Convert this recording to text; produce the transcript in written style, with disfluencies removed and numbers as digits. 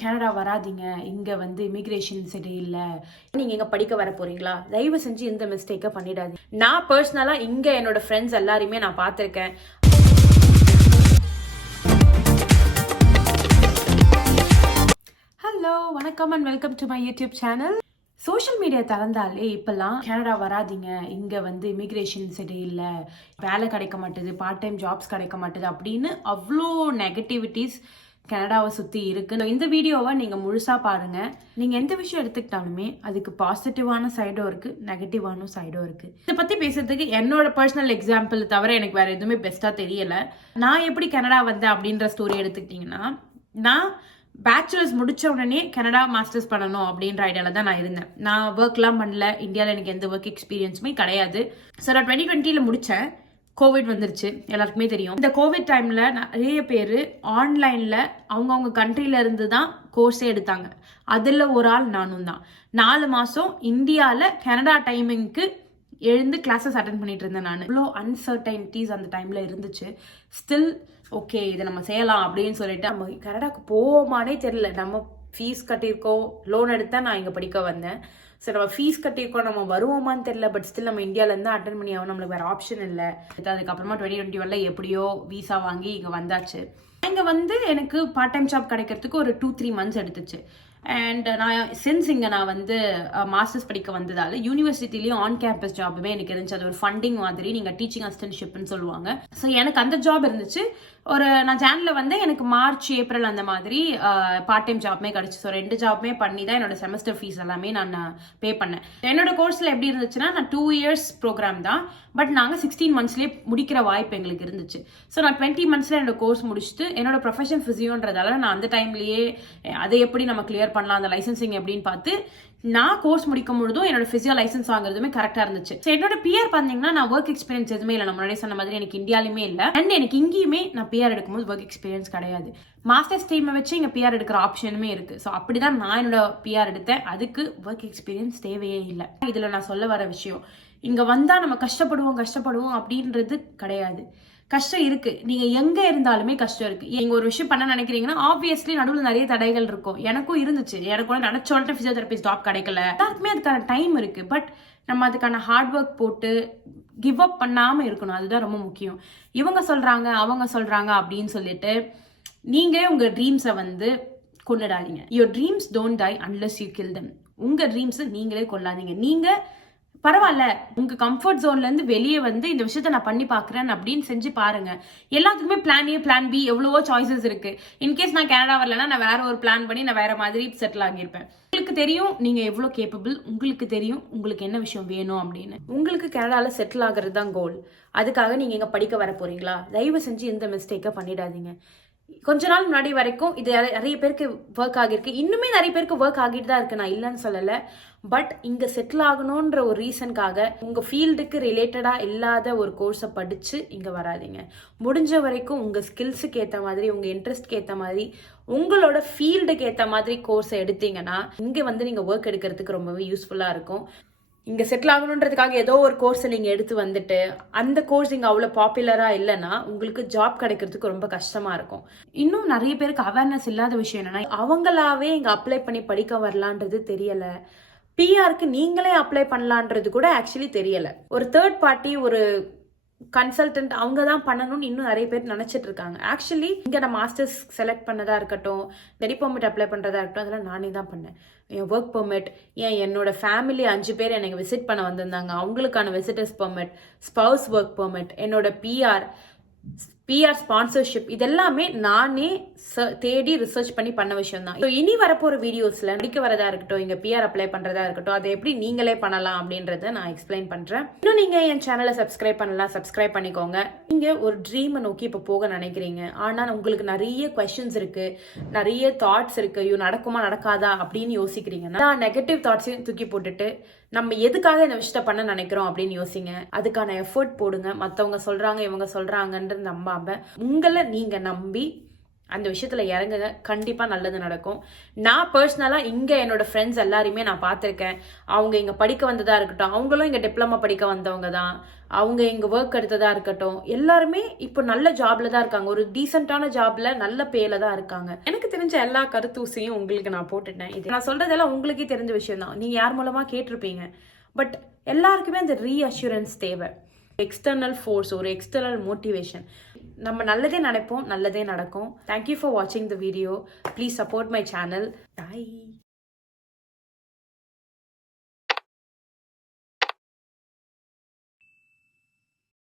Canada வராதீங்க, இங்க வந்து இமிகிரேஷன் சரியில்லை, நீங்க இங்க படிக்க வர போறீங்களா, தயவு செஞ்சு இந்த மிஸ்டேக்கை பண்ணிடாதீங்க. நான் பர்சனலா இங்க என்னோட ஃப்ரெண்ட்ஸ் எல்லாரையுமே நான் பார்த்திருக்கேன். ஹலோ, வணக்கம் and welcome to my YouTube channel. Social media திறந்தாலே இப்பெல்லாம் கனடா வராதிங்க, இங்க வந்து இமிகிரேஷன் சரியில்லை, வேலை கிடைக்க மாட்டேது, பார்ட் டைம் ஜாப்ஸ் கிடைக்க மாட்டேது அப்படின்னு அவ்வளோ நெகட்டிவிட்டிஸ் கனடாவை சுற்றி இருக்கு. இந்த வீடியோவை நீங்கள் முழுசாக பாருங்க. நீங்கள் எந்த விஷயம் எடுத்துக்கிட்டாலுமே அதுக்கு பாசிட்டிவான சைடும் இருக்கு, நெகட்டிவான சைடும் இருக்கு. இதை பற்றி பேசுறதுக்கு என்னோட பர்சனல் எக்ஸாம்பிள் தவிர எனக்கு வேற எதுவுமே பெஸ்ட்டாக தெரியல. நான் எப்படி கனடா வந்தேன் அப்படின்ற ஸ்டோரி எடுத்துக்கிட்டிங்கன்னா, நான் பேச்சுலர்ஸ் முடிச்ச உடனே கனடா மாஸ்டர்ஸ் பண்ணணும் அப்படின்ற ஐடியாவில் தான் நான் இருந்தேன். நான் ஒர்க்லாம் பண்ணல, இந்தியாவில் எனக்கு எந்த ஒர்க் எக்ஸ்பீரியன்ஸுமே கிடையாது. ஸோ நான் 2020 முடித்தேன். கோவிட் வந்துருச்சு, எல்லாருக்குமே தெரியும். இந்த கோவிட் டைம்ல நிறைய பேர் ஆன்லைன்ல அவங்கவுங்க கண்ட்ரில இருந்து தான் கோர்ஸே எடுத்தாங்க. அதுல ஒரு ஆள் நானும் தான். 4 மாசம் இந்தியாவில் கனடா டைமிங்க்கு எழுந்து கிளாஸஸ் அட்டன் பண்ணிட்டு இருந்தேன். நான் இவ்வளோ அன்சர்டைனிட்டிஸ் அந்த டைம்ல இருந்துச்சு. ஸ்டில் ஓகே, இதை நம்ம செய்யலாம் அப்படின்னு சொல்லிட்டு நம்ம கனடாக்கு போவோமானே தெரியல. நம்ம ஃபீஸ் கட்டியிருக்கோம், லோன் எடுத்தா நான் இங்கே படிக்க வந்தேன். ஸோ நம்ம ஃபீஸ் கட்டியிருக்கோம், நம்ம வருவோமான்னு தெரியல. பட் ஸ்டில் நம்ம இந்தியாவிலேருந்து அட்டன் பண்ணி ஆகும், நம்மளுக்கு வேறு ஆப்ஷன் இல்லை. அதுக்கப்புறமா 2021 எப்படியோ விசா வாங்கி இங்கே வந்தாச்சு. இங்கே வந்து எனக்கு பார்ட் டைம் ஜாப் கிடைக்கிறதுக்கு ஒரு 2-3 மந்த்ஸ் எடுத்துச்சு. அண்ட் நான் சின்ஸ் இங்கே நான் வந்து மாஸ்டர்ஸ் படிக்க வந்ததால் யூனிவர்சிட்டிலையும் ஆன் கேம்பஸ் ஜாபுமே எனக்கு இருந்துச்சு. அது ஒரு ஃபண்டிங் மாதிரி, நீங்கள் டீச்சிங் அசிஸ்டன்ட்ஷிப்னு சொல்லுவாங்க. ஸோ எனக்கு அந்த ஜாப் இருந்துச்சு. நான் ஜான்ல வந்து எனக்கு மார்ச் ஏப்ரல் அந்த மாதிரி பார்ட் டைம் ஜாப்மே கிடச்சி. ஸோ 2 ஜாப்மே பண்ணி தான் என்னோட செமஸ்டர் ஃபீஸ் எல்லாமே நான் பே பண்ணேன். என்னோட கோர்ஸில் எப்படி இருந்துச்சுன்னா, நான் 2 இயர்ஸ் ப்ரோக்ராம் தான், பட் நாங்கள் 16 மந்த்ஸ்லேயே முடிக்கிற வாய்ப்பு எங்களுக்கு இருந்துச்சு. ஸோ நான் 20 மந்த்ஸில் என்னோட கோர்ஸ் முடிச்சுட்டு, என்னோட ப்ரொஃபஷன் ஃபிசியோன்றதால நான் அந்த டைம்லேயே அதை எப்படி நம்ம கிளியர் பண்ணலாம், அந்த லைசன்சிங் எப்படின்னு பார்த்து நான் கோர்ஸ் முடிக்கும் பொழுதும் என்னோட பிசியோ லைசன்ஸ் வாங்குறதுமே கரெக்டா இருந்துச்சு. என்னோட பிஆர் பாத்தீங்கன்னா, நான் ஒர்க் எக்ஸ்பீரியன்ஸ் எதுவுமே இல்லை. நம்ம முன்னாடியே சொன்ன மாதிரி எனக்கு இந்தியாலுமே இல்லை, அண்ட் எனக்கு இங்கேயுமே நான் பிஆர் எடுக்கும்போது ஒர்க் எக்ஸ்பீரியன்ஸ் கிடையாது. மாஸ்டர்ஸ் டீமை வச்சு இங்க பிஆர் எடுக்கிற ஆப்ஷனுமே இருக்கு. ஸோ அப்படிதான் நான் என்னோட பிஆர் எடுத்தேன். அதுக்கு ஒர்க் எக்ஸ்பீரியன்ஸ் தேவையே இல்லை. இதுல நான் சொல்ல வர விஷயம், இங்க வந்தா நம்ம கஷ்டப்படுவோம் அப்படின்றது கிடையாது. கஷ்டம் இருக்கு, நீங்க எங்க இருந்தாலுமே கஷ்டம் இருக்கு. நீங்க ஒரு விஷயம் பண்ண நினைக்கிறீங்கன்னா ஆப்வியஸ்லி நடுவில் நிறைய தடைகள் இருக்கும். எனக்கும் இருந்துச்சு. எனக்கு கூட நினைச்சோன்ட்டு பிசியோதெரபி ஜாப் கிடைக்கல. எல்லாருக்குமே அதுக்கான டைம் இருக்கு. பட் நம்ம அதுக்கான ஹார்ட் ஒர்க் போட்டு கிவ் அப் பண்ணாம இருக்கணும். அதுதான் ரொம்ப முக்கியம். இவங்க சொல்றாங்க, அவங்க சொல்றாங்க அப்படின்னு சொல்லிட்டு நீங்களே உங்க ட்ரீம்ஸை வந்து கொண்டுடாதீங்க. Your dreams don't die unless you kill them. உங்க ட்ரீம்ஸ் நீங்களே கொள்ளாதீங்க. நீங்க பரவாயில்ல, உங்க கம்ஃபர்ட் ஜோன்ல இருந்து வெளியே வந்து இந்த விஷயத்த நான் பண்ணி பாக்குறேன் அப்படின்னு செஞ்சு பாருங்க. எல்லாத்துக்குமே பிளான் ஏ, பிளான் பி, எவ்வளவோ சாய்ஸஸ் இருக்கு. இன்கேஸ் நான் கனடா வரலன்னா நான் வேற ஒரு பிளான் பண்ணி நான் வேற மாதிரி செட்டில் ஆகியிருப்பேன். உங்களுக்கு தெரியும் நீங்க எவ்வளவு கேப்பபிள், உங்களுக்கு தெரியும் உங்களுக்கு என்ன விஷயம் வேணும் அப்படின்னு. உங்களுக்கு கனடால செட்டில் ஆகிறது தான் கோல். அதுக்காக நீங்க இங்க படிக்க வர போறீங்களா, தயவு செஞ்சு இந்த மிஸ்டேக்கை பண்ணிடாதீங்க. கொஞ்ச நாள் முன்னாடி வரைக்கும் இது நிறைய பேருக்கு ஒர்க் ஆகிருக்கு, இன்னுமே நிறைய பேருக்கு ஒர்க் ஆகிட்டு தான் இருக்கு, நான் இல்லைன்னு சொல்லலை. பட் இங்க செட்டில் ஆகணும்ன்ற ஒரு ரீசனுக்காக உங்க ஃபீல்டுக்கு ரிலேட்டடா இல்லாத ஒரு கோர்ஸை படிச்சு இங்க வராதிங்க. முடிஞ்ச வரைக்கும் உங்க ஸ்கில்ஸுக்கு ஏற்ற மாதிரி, உங்க இன்ட்ரெஸ்ட்க்கு ஏற்ற மாதிரி, உங்களோட ஃபீல்டுக்கு ஏற்ற மாதிரி கோர்ஸை எடுத்தீங்கன்னா இங்க வந்து நீங்க ஒர்க் எடுக்கிறதுக்கு ரொம்பவே யூஸ்ஃபுல்லா இருக்கும். இங்க செட்டில் ஆகணுன்றதுக்காக ஏதோ ஒரு கோர்ஸை நீங்க எடுத்து வந்துட்டு அந்த கோர்ஸ் இங்க அவ்வளவு பாப்புலரா இல்லைன்னா உங்களுக்கு ஜாப் கிடைக்கிறதுக்கு ரொம்ப கஷ்டமா இருக்கும். இன்னும் நிறைய பேருக்கு அவேர்னஸ் இல்லாத விஷயம் என்னன்னா, அவங்களாவே இங்க அப்ளை பண்ணி படிக்க வரலான்றது தெரியல. பிஆருக்கு நீங்களே அப்ளை பண்ணலான்றது கூட ஆக்சுவலி தெரியல. ஒரு தேர்ட் பார்ட்டி, ஒரு கன்சல்டன்ட் அவங்க தான் பண்ணணும்னு இன்னும் நிறைய பேர் நினைச்சிட்டு இருக்காங்க. ஆக்சுவலி இங்க நான் மாஸ்டர்ஸ் செலக்ட் பண்ணதா இருக்கட்டும், ஸ்டடி பெர்மிட் அப்ளை பண்றதா இருக்கட்டும், அதெல்லாம் நானே தான் பண்ணேன். என் ஒர்க் பெர்மிட், என்னோட ஃபேமிலி 5 பேர் எனக்கு விசிட் பண்ண வந்திருந்தாங்க, அவங்களுக்கான visitors permit, spouse work permit, என்னோட பிஆர் ஸ்பான்சர்ஷிப், இதெல்லாமே நானே தேடி ரிசர்ச் பண்ணி பண்ண விஷயம் தான். இனி வரப்போற வீடியோஸ்ல படிக்க வரதா இருக்கட்டும், இங்க பிஆர் அப்ளை பண்றதா இருக்கட்டும், அதை எப்படி நீங்களே பண்ணலாம் அப்படின்றத நான் எக்ஸ்பிளைன் பண்றேன். இன்னும் நீங்க என் சேனலை சப்ஸ்கிரைப் பண்ணலாம், சப்ஸ்கிரைப் பண்ணிக்கோங்க. நீங்க ஒரு ட்ரீமை நோக்கி இப்ப போக நினைக்கிறீங்க, ஆனா உங்களுக்கு நிறைய கொஸ்டின்ஸ் இருக்கு, நிறைய தாட்ஸ் இருக்கு, ஐயோ நடக்குமா நடக்காதா அப்படின்னு யோசிக்கிறீங்கன்னா நெகட்டிவ் தாட்ஸையும் தூக்கி போட்டுட்டு நம்ம எதுக்காக இந்த விஷயத்த பண்ண நினைக்கிறோம் அப்படின்னு யோசிங்க. அதுக்கான எஃபர்ட் போடுங்க. மற்றவங்க சொல்றாங்க இவங்க சொல்றாங்கன்றது நம்பாம உங்களை நீங்க நம்பி அந்த விஷயத்துல இறங்குங்க, கண்டிப்பா நல்லது நடக்கும். நான் பர்சனலா இங்க என்னோட ஃப்ரெண்ட்ஸ் எல்லாரையுமே நான் பார்த்திருக்கேன். அவங்க இங்க படிக்க வந்ததா இருக்கட்டும், அவங்களும் இங்க டிப்ளமா படிக்க வந்தவங்க தான். அவங்க இங்க ஒர்க் எடுத்ததா இருக்கட்டும், எல்லாருமே இப்போ நல்ல ஜாப்ல தான் இருக்காங்க. ஒரு டீசென்டான ஜாப்ல நல்ல பேல தான் இருக்காங்க. எனக்கு தெரிஞ்ச எல்லா கருத்தூசியும் உங்களுக்கு நான் போட்டுட்டேன். இது நான் சொல்றதெல்லாம் உங்களுக்கே தெரிஞ்ச விஷயம் தான். நீங்க யார் மூலமா கேட்டிருப்பீங்க. பட் எல்லாருக்குமே அந்த ரீஅஷூரன்ஸ் தேவை. எக்ஸ்டர்னல் ஃபோர்ஸ், ஒரு எக்ஸ்டர்னல் மோட்டிவேஷன். நம்ம நல்லதே நினைப்போம், நல்லதே நடக்கும். தேங்க்யூ ஃபார் வாட்சிங் the video. Please support my channel. Bye.